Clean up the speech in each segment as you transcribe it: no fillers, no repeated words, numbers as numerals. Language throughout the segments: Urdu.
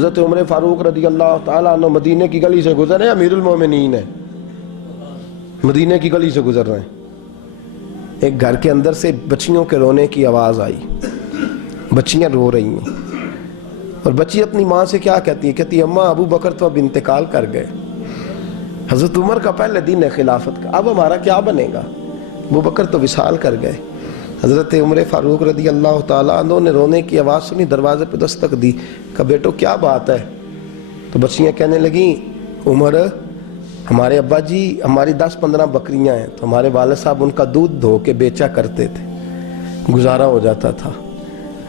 حضرت عمر فاروق رضی اللہ تعالیٰ عنہ مدینے کی گلی سے گزر رہے ہیں، امیر المومنین ہے، مدینے کی گلی سے گزر رہے ہیں، ایک گھر کے اندر سے بچیوں کے رونے کی آواز آئی، بچیاں رو رہی ہیں، اور بچی اپنی ماں سے کیا کہتی ہے؟ کہتی ہے اماں ابو بکر تو اب انتقال کر گئے، حضرت عمر کا پہلے دن ہے خلافت کا، اب ہمارا کیا بنے گا؟ ابو بکر تو وصال کر گئے۔ حضرت عمر فاروق رضی اللہ تعالیٰ عنہ نے رونے کی آواز سنی، دروازے پہ دستک دی، کہا بیٹو کیا بات ہے؟ تو بچیاں کہنے لگیں عمر ہمارے ابا جی ہماری 10-15 بکریاں ہیں، تو ہمارے والد صاحب ان کا دودھ دھو کے بیچا کرتے تھے، گزارا ہو جاتا تھا۔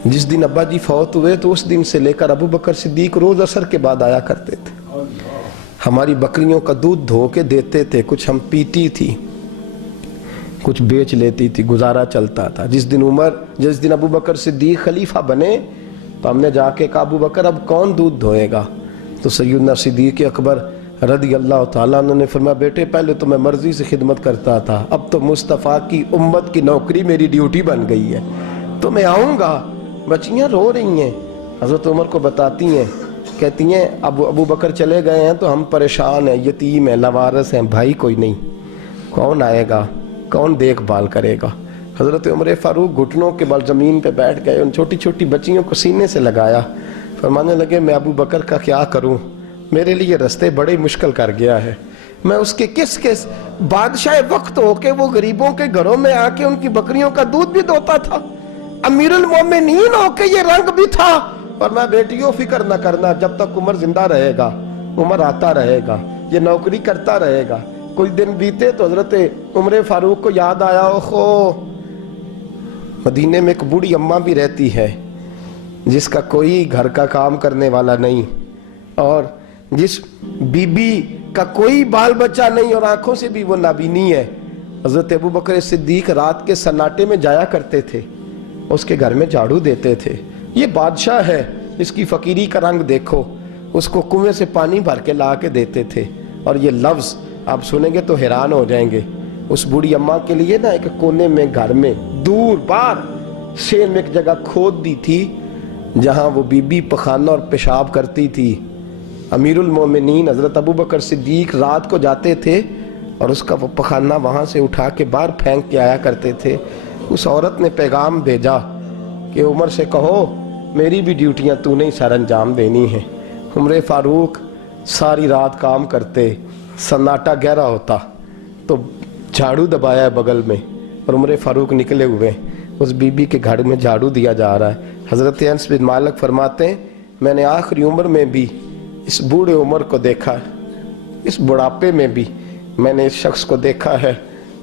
جس دن ابا جی فوت ہوئے تو اس دن سے لے کر ابو بکر صدیق روز عصر کے بعد آیا کرتے تھے، ہماری بکریوں کا دودھ دھو کے دیتے تھے، کچھ ہم پیتی تھی، کچھ بیچ لیتی تھی، گزارا چلتا تھا۔ جس دن ابو بکر صدیق خلیفہ بنے تو ہم نے جا کے کہا ابو بکر اب کون دودھ دھوئے گا؟ تو سیدنا صدیق اکبر رضی اللہ تعالیٰ عنہ نے فرمایا بیٹے پہلے تو میں مرضی سے خدمت کرتا تھا، اب تو مصطفیٰ کی امت کی نوکری میری ڈیوٹی بن گئی ہے، تو میں آؤں گا۔ بچیاں رو رہی ہیں، حضرت عمر کو بتاتی ہیں، کہتی ہیں ابو بکر چلے گئے ہیں تو ہم پریشان ہیں، یتیم ہیں، لاوارث ہیں، بھائی کوئی نہیں، کون آئے گا، کون دیکھ بھال کرے گا؟ حضرت عمر فاروق گھٹنوں کے بل زمین پہ بیٹھ گئے، ان چھوٹی چھوٹی بچیوں کو سینے سے لگایا، فرمانے لگے میں ابو بکر کا کیا کروں، میرے لیے رستے بڑے مشکل کر گیا ہے، میں اس کے کس بادشاہ وقت ہو کے وہ غریبوں کے گھروں میں آ کے ان کی بکریوں کا دودھ بھی دوتا تھا، امیر المومنین ہو کے یہ رنگ بھی تھا، اور میں بیٹیوں فکر نہ کرنا، جب تک عمر زندہ رہے گا، عمر آتا رہے گا، یہ نوکری کرتا رہے گا۔ کچھ دن بیتے تو حضرت عمر فاروق کو یاد آیا اوہو مدینے میں ایک بوڑھی اماں بھی رہتی ہے جس کا کوئی گھر کا کام کرنے والا نہیں، اور جس بی بی کا کوئی بال بچہ نہیں، اور آنکھوں سے بھی وہ نابینی ہے۔ حضرت ابو بکر صدیق رات کے سناٹے میں جایا کرتے تھے، اس کے گھر میں جھاڑو دیتے تھے، یہ بادشاہ ہے، اس کی فقیری کا رنگ دیکھو، اس کو کنویں سے پانی بھر کے لا کے دیتے تھے۔ اور یہ لفظ آپ سنیں گے تو حیران ہو جائیں گے، اس بوڑھی اماں کے لیے نا ایک کونے میں گھر میں دور باہر شیر میں ایک جگہ کھود دی تھی جہاں وہ بی بی پخانہ اور پیشاب کرتی تھی۔ امیر المومنین حضرت ابو بکر صدیق رات کو جاتے تھے اور اس کا وہ پخانہ وہاں سے اٹھا کے باہر پھینک کے آیا کرتے تھے۔ اس عورت نے پیغام بھیجا کہ عمر سے کہو میری بھی ڈیوٹیاں تو نے سر انجام دینی ہیں۔ عمر فاروق ساری رات کام کرتے، سناٹا گہرا ہوتا تو جھاڑو دبایا ہے بغل میں، اور عمر فاروق نکلے ہوئے اس بی بی کے گھر میں جھاڑو دیا جا رہا ہے۔ حضرت انس بن مالک فرماتے ہیں میں نے آخری عمر میں بھی اس بوڑھے عمر کو دیکھا ہے، اس بڑھاپے میں بھی میں نے اس شخص کو دیکھا ہے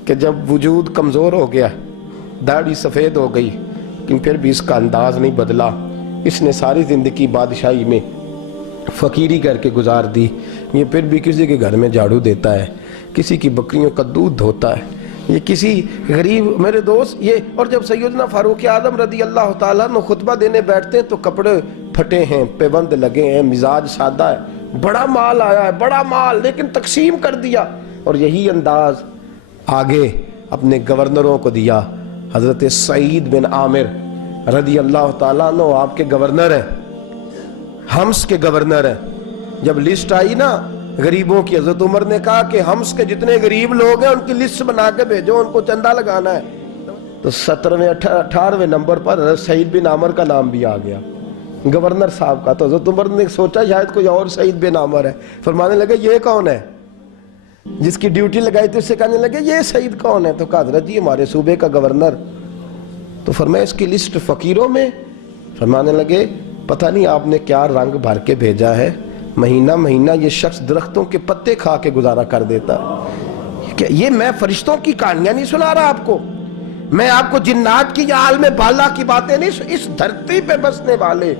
کہ جب وجود کمزور ہو گیا، داڑھی سفید ہو گئی، لیکن پھر بھی اس کا انداز نہیں بدلا، اس نے ساری زندگی بادشاہی میں فقیری کر کے گزار دی، یہ پھر بھی کسی کے گھر میں جھاڑو دیتا ہے، کسی کی بکریوں کا دودھ دھوتا ہے، یہ کسی غریب میرے دوست یہ۔ اور جب سیدنا فاروق اعظم رضی اللہ تعالیٰ نے خطبہ دینے بیٹھتے ہیں تو کپڑے پھٹے ہیں، پیبند لگے ہیں، مزاج سادہ ہے، بڑا مال آیا ہے، بڑا مال، لیکن تقسیم کر دیا، اور یہی انداز آگے اپنے گورنروں کو دیا۔ حضرت سعید بن عامر رضی اللہ تعالیٰ عنہ آپ کے گورنر ہیں، حمص کے گورنر ہیں۔ جب لسٹ آئی نا غریبوں کی، حضرت عمر نے کہا کہ حمص کے جتنے غریب لوگ ہیں ان کی لسٹ بنا کے بھیجو، ان کو چندہ لگانا ہے۔ تو 17ویں 18ویں نمبر پر حضرت سعید بن عامر کا نام بھی آ گیا، گورنر صاحب کا۔ تو حضرت عمر نے سوچا شاید کوئی اور سعید بن عامر ہے، فرمانے لگے یہ کون ہے؟ جس کی ڈیوٹی لگائی تھی اس سے کہنے لگے یہ سعید کون ہے؟ تو کہا حضرت جی ہمارے صوبے کا گورنر۔ تو فرمایا اس کی لسٹ فقیروں میں؟ فرمانے لگے پتہ نہیں آپ نے کیا رنگ بھر کے بھیجا ہے، مہینہ مہینہ یہ شخص درختوں کے پتے کھا کے گزارا کر دیتا۔ یہ میں فرشتوں کی کہانیاں نہیں سنا رہا آپ کو، میں آپ کو جنات کی یا عالم بالا کی باتیں نہیں، اس دھرتی پہ بسنے والے،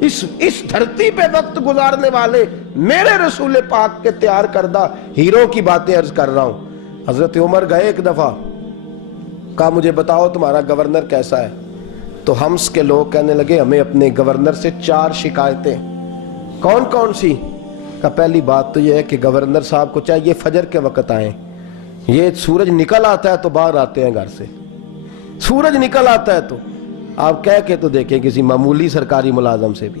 اس دھرتی پہ وقت گزارنے والے میرے رسول پاک کے تیار کردہ ہیرو کی باتیں عرض کر رہا ہوں۔ حضرت عمر گئے ایک دفعہ، کہا مجھے بتاؤ تمہارا گورنر کیسا ہے؟ تو حمص کے لوگ کہنے لگے ہمیں اپنے گورنر سے 4 شکایتیں۔ کون کون سی؟ کہا پہلی بات تو یہ ہے کہ گورنر صاحب کو چاہیے فجر کے وقت آئیں، یہ سورج نکل آتا ہے تو باہر آتے ہیں گھر سے، سورج نکل آتا ہے تو آپ کہہ کے تو دیکھیں کسی معمولی سرکاری ملازم سے بھی۔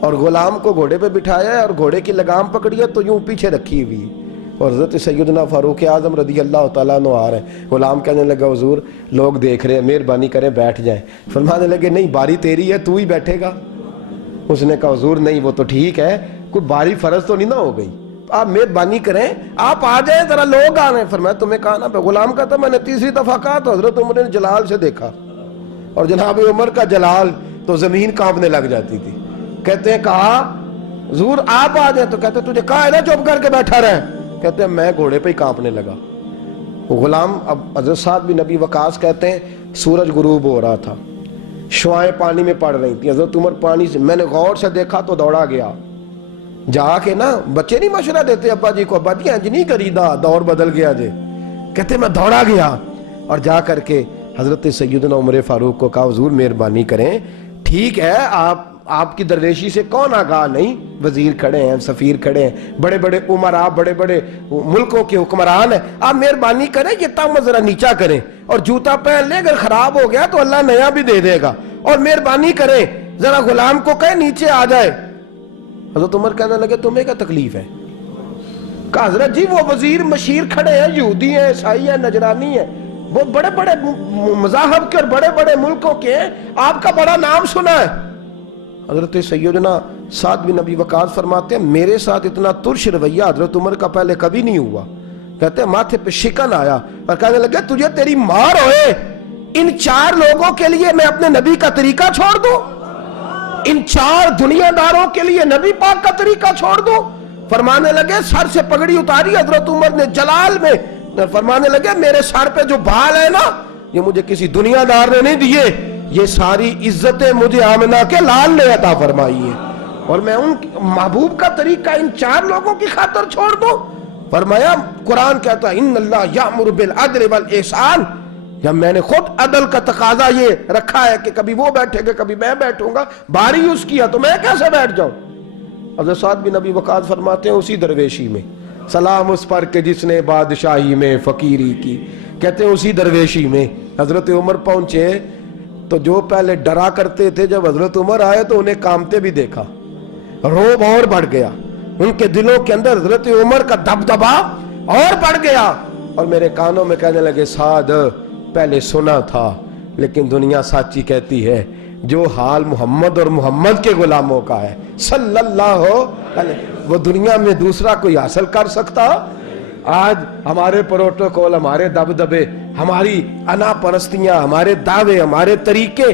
اور غلام کو گھوڑے پہ بٹھایا ہے اور گھوڑے کی لگام پکڑی ہے تو یوں پیچھے رکھی ہوئی ہے، اور حضرت سیدنا فاروق اعظم رضی اللہ تعالیٰ عنہ آ رہے ہیں۔ غلام کہنے لگا حضور لوگ دیکھ رہے ہیں، مہربانی کریں بیٹھ جائیں۔ فرمانے لگے نہیں، باری تیری ہے، تو ہی بیٹھے گا۔ اس نے کہا حضور نہیں، وہ تو ٹھیک ہے، کوئی باری فرض تو نہیں نہ ہو گئی، آپ مہربانی کریں آپ آ جائیں، ذرا لوگ آ رہے ہیں۔ فرمایا تمہیں کہا نا، غلام کہتا میں نے تیسری دفعہ کہا تو حضرت عمر نے جلال سے دیکھا، اور جناب عمر کا جلال تو زمین کانپنے لگ جاتی تھی۔ کہتے ہیں کہا حضور آپ آ جائیں، تو کہتے تجھے کہا ہے نا چپ کر کے بیٹھا رہے، کہتے ہیں میں گھوڑے پہ ہی کانپنے لگا۔ غلام اب حضرت سعد بن نبی وقاص کہتے ہیں سورج غروب ہو رہا تھا، شعائیں پانی میں پڑ رہی تھیں، حضرت عمر پانی سے، میں نے غور سے دیکھا تو دوڑا گیا، جا کے نا بچے نہیں مشورہ دیتے ابا جی کو، ابا جی انج نہیں کریدا، دور بدل گیا جے، کہتے میں دوڑا گیا اور جا کر کے حضرت سیدنا عمر فاروق کو کہا حضور مہربانی کریں، ٹھیک ہے آپ کی درویشی سے کون آگاہ نہیں، وزیر کھڑے ہیں، سفیر کھڑے ہیں، بڑے بڑے عمراء، بڑے بڑے ملکوں کے حکمران ہیں، آپ مہربانی کریں یہ تم ذرا نیچا کریں، اور جوتا پہن لے، اگر خراب ہو گیا تو اللہ نیا بھی دے دے گا، اور مہربانی کریں ذرا غلام کو کہیں نیچے آ جائے۔ حضرت عمر کہنے لگے تمہیں کیا تکلیف ہے؟ کہا حضرت جی وہ وزیر مشیر کھڑے ہیں، یہودی ہیں، عیسائی ہیں، نجرانی ہیں، وہ بڑے بڑے مذاہب کے اور بڑے بڑے ملکوں کے ہیں، آپ کا بڑا نام سنا ہے۔ حضرت سیدنا سعد بن نبی وقاص فرماتے ہیں میرے ساتھ اتنا ترش رویہ حضرت عمر کا پہلے کبھی نہیں ہوا، کہتے ہیں ماتھے پہ شکن آیا اور کہنے لگے تجھے تیری مار ہوئے، ان 4 لوگوں کے لیے میں اپنے نبی کا طریقہ چھوڑ دوں، ان 4 دنیا داروں کے لیے نبی پاک کا طریقہ چھوڑ دوں؟ فرمانے لگے سر سے پگڑی اتاری حضرت عمر نے جلال میں، فرمانے لگے میرے سر پہ جو بال ہے نا یہ مجھے کسی دنیا دار نے نہیں دیے، یہ ساری عزتیں مجھے آمنہ کے لال نے عطا فرمائی ہے، اور میں ان محبوب کا طریقہ ان 4 لوگوں کی خاطر چھوڑ دوں؟ فرمایا قرآن کہتا ہے ان اللہ یامر بالعدل والاحسان، جب میں نے خود عدل کا تقاضا یہ رکھا ہے کہ کبھی وہ بیٹھے گا کبھی میں بیٹھوں گا، باری اس کی ہے تو میں کیسے بیٹھ جاؤں؟ حضرت سعد بن نبی وقاص فرماتے ہیں اسی درویشی میں سلام اس پر کہ جس نے بادشاہی میں فقیری کی، کہتے ہیں اسی درویشی میں حضرت عمر پہنچے تو جو پہلے ڈرا کرتے تھے جب حضرت عمر آئے تو انہیں کامتے بھی دیکھا، روب اور بڑھ گیا، ان کے دلوں کے اندر حضرت عمر کا دبدبا اور بڑھ گیا، اور میرے کانوں میں کہنے لگے سعد پہلے سنا تھا لیکن دنیا سچی کہتی ہے جو حال محمد اور محمد کے غلاموں کا ہے صلی اللہ علیہ، وہ دنیا میں دوسرا کوئی حاصل کر سکتا؟ آج ہمارے پروٹوکول، ہمارے دبدبے، ہماری انا پرستیاں، ہمارے دعوے، ہمارے طریقے،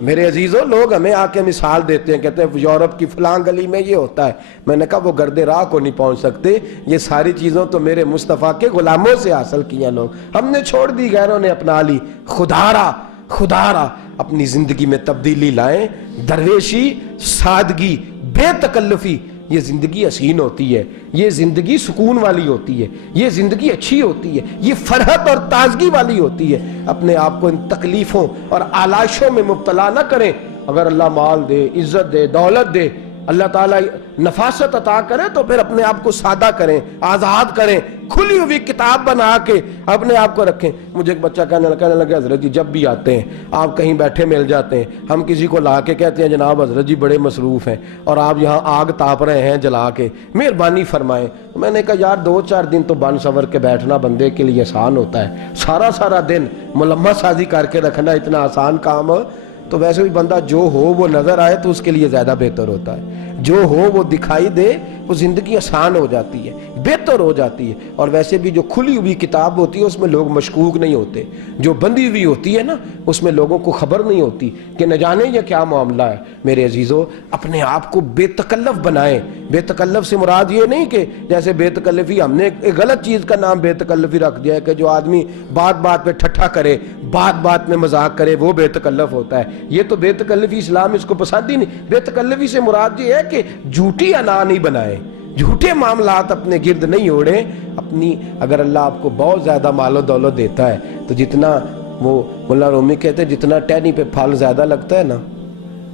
میرے عزیزوں لوگ ہمیں آ کے مثال دیتے ہیں، کہتے ہیں یورپ کی فلاں گلی میں یہ ہوتا ہے، میں نے کہا وہ گرد راہ کو نہیں پہنچ سکتے، یہ ساری چیزوں تو میرے مصطفیٰ کے غلاموں سے حاصل کیا لوگ، ہم نے چھوڑ دی، غیروں نے اپنا لی۔ خدا را اپنی زندگی میں تبدیلی لائیں، درویشی، سادگی، بے تکلفی، یہ زندگی حسین ہوتی ہے، یہ زندگی سکون والی ہوتی ہے، یہ زندگی اچھی ہوتی ہے، یہ فرحت اور تازگی والی ہوتی ہے۔ اپنے آپ کو ان تکلیفوں اور آلائشوں میں مبتلا نہ کریں، اگر اللہ مال دے، عزت دے، دولت دے، اللہ تعالیٰ نفاست عطا کرے تو پھر اپنے آپ کو سادہ کریں، آزاد کریں، کھلی ہوئی کتاب بنا کے اپنے آپ کو رکھیں۔ مجھے ایک بچہ کہنے لگا حضرت جی جب بھی آتے ہیں آپ کہیں بیٹھے مل جاتے ہیں، ہم کسی کو لا کے کہتے ہیں جناب حضرت جی بڑے مصروف ہیں اور آپ یہاں آگ تاپ رہے ہیں جلا کے، مہربانی فرمائیں۔ میں نے کہا یار 2-4 دن تو بن سور کے بیٹھنا بندے کے لیے آسان ہوتا ہے، سارا دن ملمہ سازی کر کے رکھنا اتنا آسان کام ہو تو ویسے بھی بندہ جو ہو وہ نظر آئے تو اس کے لیے زیادہ بہتر ہوتا ہے، جو ہو وہ دکھائی دے، وہ زندگی آسان ہو جاتی ہے، بہتر ہو جاتی ہے۔ اور ویسے بھی جو کھلی ہوئی کتاب ہوتی ہے اس میں لوگ مشکوک نہیں ہوتے، جو بندی ہوئی ہوتی ہے نا اس میں لوگوں کو خبر نہیں ہوتی کہ نہ جانے یہ کیا معاملہ ہے۔ میرے عزیزو اپنے آپ کو بے تکلف بنائیں۔ بے تکلف سے مراد یہ نہیں کہ جیسے بے تکلفی ہم نے ایک غلط چیز کا نام بے تکلفی رکھ دیا ہے کہ جو آدمی بات پہ ٹھٹھا کرے، بات میں مذاق کرے وہ بے تکلف ہوتا ہے، یہ تو بے تکلفی اسلام اس کو پسند ہی نہیں۔ بے تکلفی سے مراد یہ ہے کہ جھوٹی انا نہیں بنائیں، جھوٹے معاملات اپنے گرد نہیں اوڑیں۔ اپنی اگر اللہ آپ کو بہت زیادہ مال و دولت دیتا ہے تو جتنا وہ مولانا رومی کہتے ہیں جتنا ٹہنی پہ پھل زیادہ لگتا ہے نا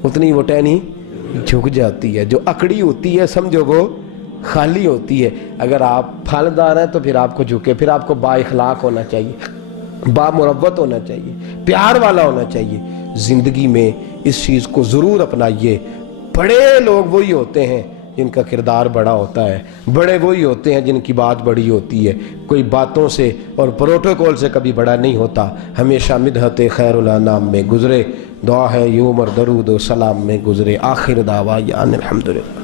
اتنی وہ ٹہنی جھک جاتی ہے، جو اکڑی ہوتی ہے سمجھو وہ خالی ہوتی ہے۔ اگر آپ پھلدار ہیں تو پھر آپ کو جھکے، پھر آپ کو با اخلاق ہونا چاہیے، با مروت ہونا چاہیے، پیار والا ہونا چاہیے۔ زندگی میں اس چیز کو ضرور اپنائیے، بڑے لوگ وہی ہوتے ہیں جن کا کردار بڑا ہوتا ہے، بڑے وہی ہوتے ہیں جن کی بات بڑی ہوتی ہے، کوئی باتوں سے اور پروٹوکول سے کبھی بڑا نہیں ہوتا، ہمیشہ مدحت خیر الانام میں گزرے، دعا ہے یہ عمر درود و سلام میں گزرے، آخر دعوا یان الحمدللہ۔